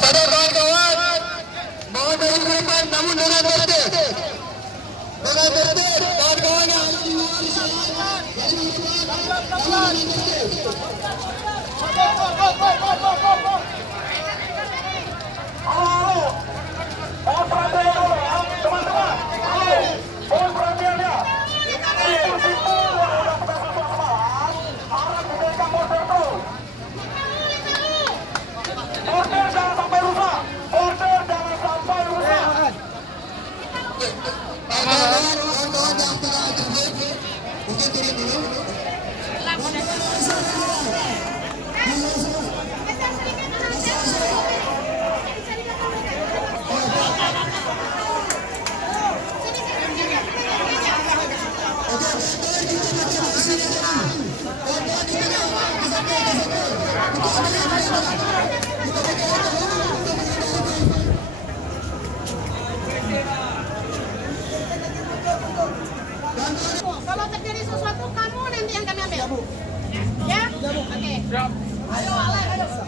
Waspada kawan-kawan, mohon dari depan namun dengan tertib. Dengan tertib, kawan-kawan yang ada di luar silakan dari depan namun dengan tertib. Kawan-kawan yang tengah tertib, mungkin turun dulu. Kalau terjadi sesuatu kamu nanti yang kami ambil. Ya? Oke. Ayo, Alek, ayo.